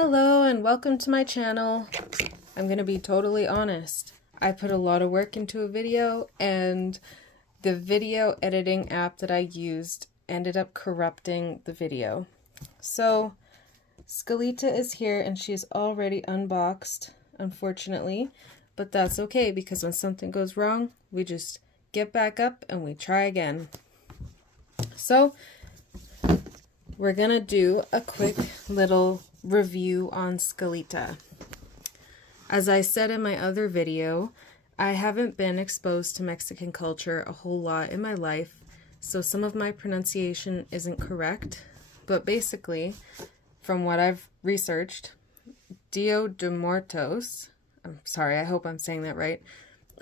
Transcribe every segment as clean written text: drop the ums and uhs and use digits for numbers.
Hello and welcome to my channel. I'm gonna be totally honest. I put a lot of work into a video and the video editing app that I used ended up corrupting the video. So Skelita is here and she's already unboxed, unfortunately, but that's okay because when something goes wrong, we just get back up and we try again. So we're gonna do a quick little review on Skelita. As I said in my other video, I haven't been exposed to Mexican culture a whole lot in my life, so some of my pronunciation isn't correct, but basically, from what I've researched, Dia de Muertos, I'm sorry, I hope I'm saying that right,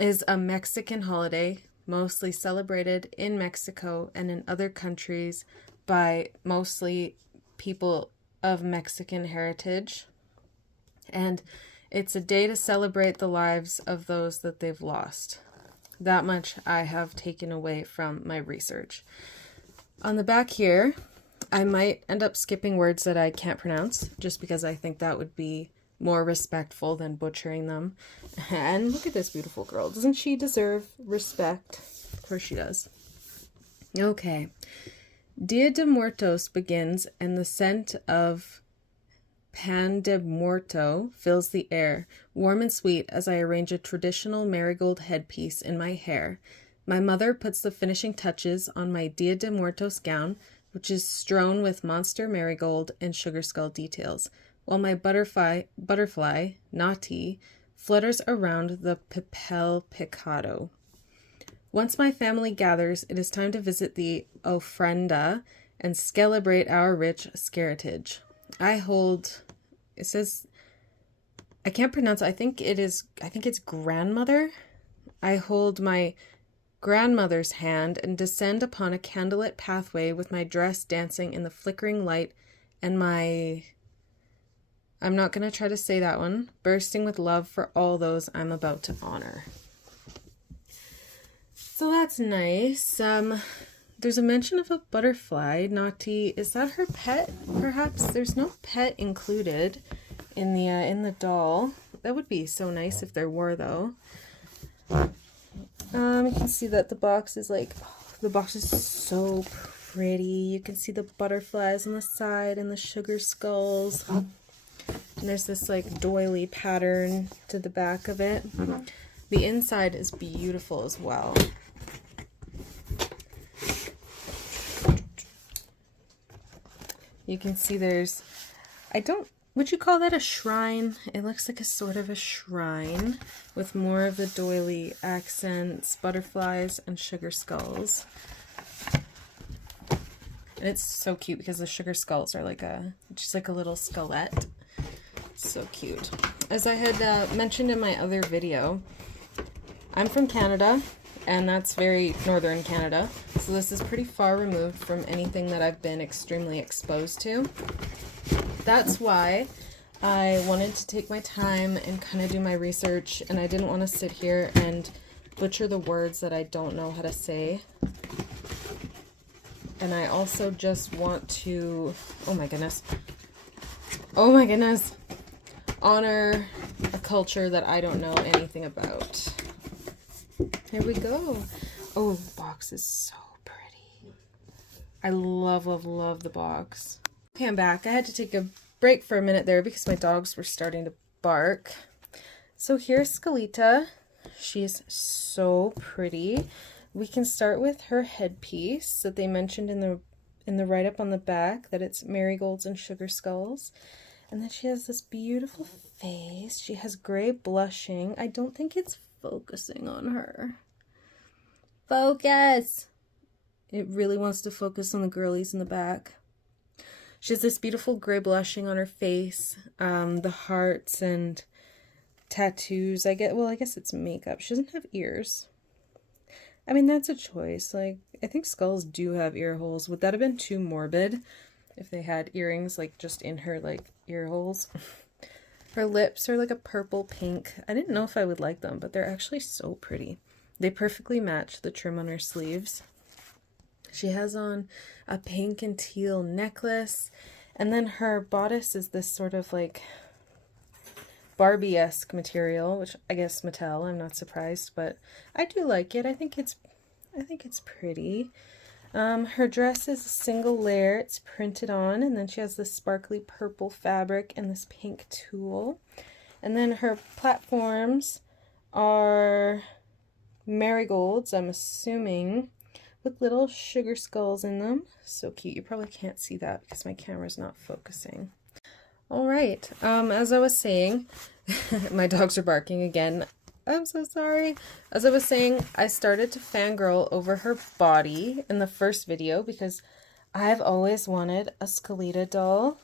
is a Mexican holiday mostly celebrated in Mexico and in other countries by mostly people of Mexican heritage, and it's a day to celebrate the lives of those that they've lost. That much I have taken away from my research. On the back here, I might end up skipping words that I can't pronounce, just because I think that would be more respectful than butchering them. And look at this beautiful girl. Doesn't she deserve respect? Of course she does. Okay. Dia de Muertos begins, and the scent of pan de muerto fills the air, warm and sweet as I arrange a traditional marigold headpiece in my hair. My mother puts the finishing touches on my Dia de Muertos gown, which is strewn with monster marigold and sugar skull details, while my butterfly, Nati, flutters around the papel picado. Once my family gathers, it is time to visit the ofrenda and celebrate our rich heritage. I hold, it says, I can't pronounce it. I think it's grandmother. I hold my grandmother's hand and descend upon a candlelit pathway with my dress dancing in the flickering light and my, I'm not going to try to say that one, bursting with love for all those I'm about to honor. So that's nice. There's a mention of a butterfly. Nati, is that her pet? Perhaps there's no pet included in the doll. That would be so nice if there were, though. You can see that the box is the box is so pretty. You can see the butterflies on the side and the sugar skulls. And there's this doily pattern to the back of it. The inside is beautiful as well. You can see there's, would you call that a shrine? It looks like a sort of a shrine with more of the doily accents, butterflies, and sugar skulls. And it's so cute because the sugar skulls are just like a little skelette. So cute. As I had mentioned in my other video, I'm from Canada, and that's very northern Canada, so this is pretty far removed from anything that I've been extremely exposed to. That's why I wanted to take my time and kind of do my research, and I didn't want to sit here and butcher the words that I don't know how to say. And I also just want to, oh my goodness, honor a culture that I don't know anything about. Here we go. Oh, the box is so pretty. I love, love, love the box. Okay, I'm back. I had to take a break for a minute there because my dogs were starting to bark. So here's Skelita. She's so pretty. We can start with her headpiece that they mentioned in the write-up on the back, that it's marigolds and sugar skulls. And then she has this beautiful face. She has gray blushing. I don't think it's focusing on her. Focus! It really wants to focus on the girlies in the back. She has this beautiful gray blushing on her face, the hearts and tattoos. I guess it's makeup. She doesn't have ears. I mean, that's a choice. I think skulls do have ear holes. Would that have been too morbid if they had earrings, just in her, ear holes? Her lips are like a purple pink. I didn't know if I would like them, but they're actually so pretty. They perfectly match the trim on her sleeves. She has on a pink and teal necklace, And then her bodice is this sort of like Barbie-esque material, which I guess Mattel, I'm not surprised, but I do like it. I think it's pretty. Her dress is a single layer, it's printed on, and then she has this sparkly purple fabric and this pink tulle. And then her platforms are marigolds, I'm assuming, with little sugar skulls in them. So cute. You probably can't see that because my camera's not focusing. All right, as I was saying, my dogs are barking again. I'm so sorry. As I was saying, I started to fangirl over her body in the first video because I've always wanted a Skelita doll,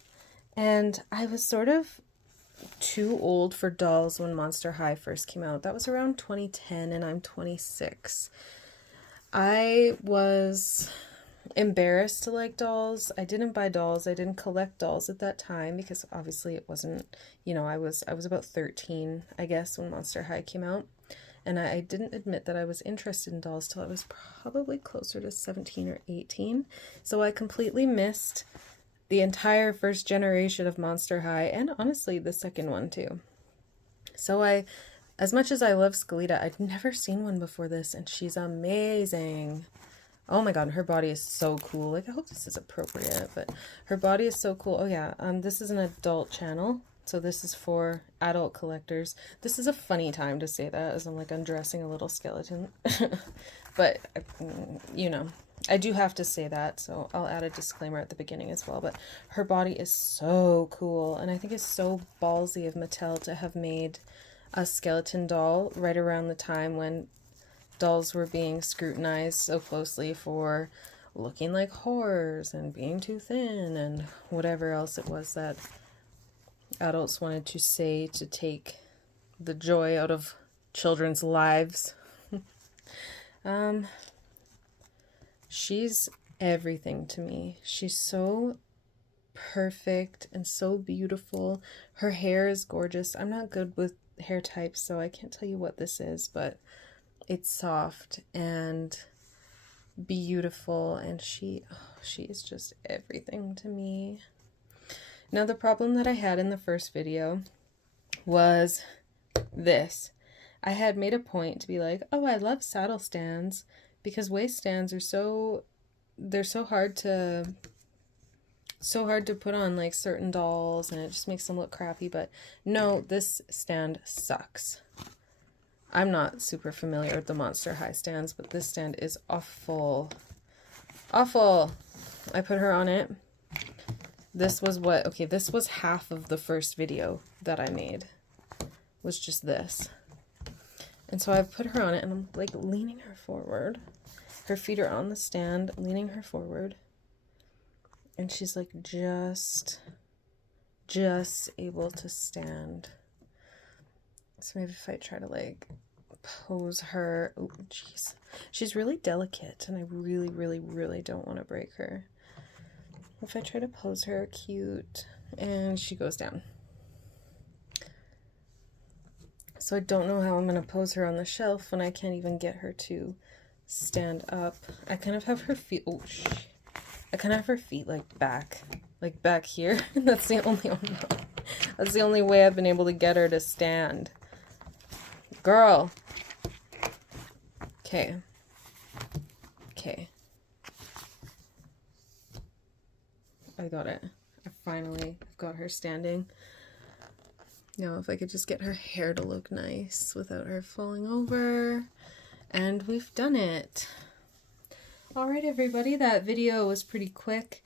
and I was sort of too old for dolls when Monster High first came out. That was around 2010, and I'm 26. I was embarrassed to like dolls. I didn't buy dolls. I didn't collect dolls at that time because obviously it wasn't, you know, I was about 13, I guess, when Monster High came out. And I didn't admit that I was interested in dolls till I was probably closer to 17 or 18. So I completely missed the entire first generation of Monster High, and honestly the second one too. So as much as I love Skelita, I'd never seen one before this, and she's amazing. Oh my god, her body is so cool. Like, I hope this is appropriate, but her body is so cool. Oh yeah, this is an adult channel, so this is for adult collectors. This is a funny time to say that as I'm like undressing a little skeleton. But, you know, I do have to say that, so I'll add a disclaimer at the beginning as well. But her body is so cool, and I think it's so ballsy of Mattel to have made a skeleton doll right around the time when dolls were being scrutinized so closely for looking like whores and being too thin and whatever else it was that adults wanted to say to take the joy out of children's lives. She's everything to me. She's so perfect and so beautiful. Her hair is gorgeous. I'm not good with hair types, so I can't tell you what this is, but it's soft and beautiful, and she is just everything to me. Now, the problem that I had in the first video was this. I had made a point to be like, oh, I love saddle stands because waist stands are so hard to put on like certain dolls, and it just makes them look crappy. But no, this stand sucks. I'm not super familiar with the Monster High stands, but this stand is awful. Awful. I put her on it. This was this was half of the first video that I made. Was just this. And so I've put her on it, and I'm like leaning her forward. Her feet are on the stand, leaning her forward. And she's like just able to stand. So maybe if I try to like pose her, oh jeez, she's really delicate, and I really, really, really don't want to break her. If I try to pose her cute, and she goes down. So I don't know how I'm going to pose her on the shelf when I can't even get her to stand up. I kind of have her feet, I kind of have her feet like back here. That's the only way I've been able to get her to stand. Girl. Okay. I got it. I've got her standing. Now, if I could just get her hair to look nice without her falling over. And we've done it. Alright, everybody, that video was pretty quick.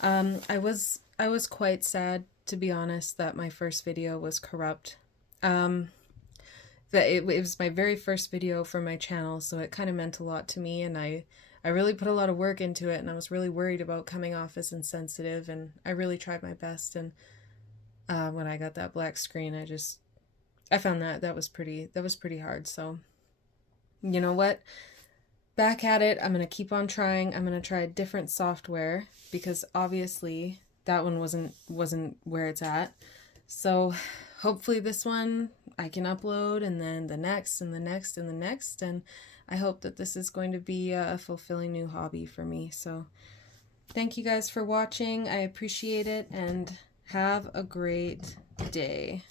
I was quite sad, to be honest, that my first video was corrupt. That it was my very first video for my channel, so it kind of meant a lot to me, and I really put a lot of work into it, and I was really worried about coming off as insensitive, and I really tried my best. And when I got that black screen, I found that was pretty hard. So, you know what? Back at it. I'm going to keep on trying. I'm going to try a different software because obviously that one wasn't where it's at. So hopefully this one I can upload, and then the next and the next and the next. And I hope that this is going to be a fulfilling new hobby for me. So Thank you guys for watching. I appreciate it, and have a great day.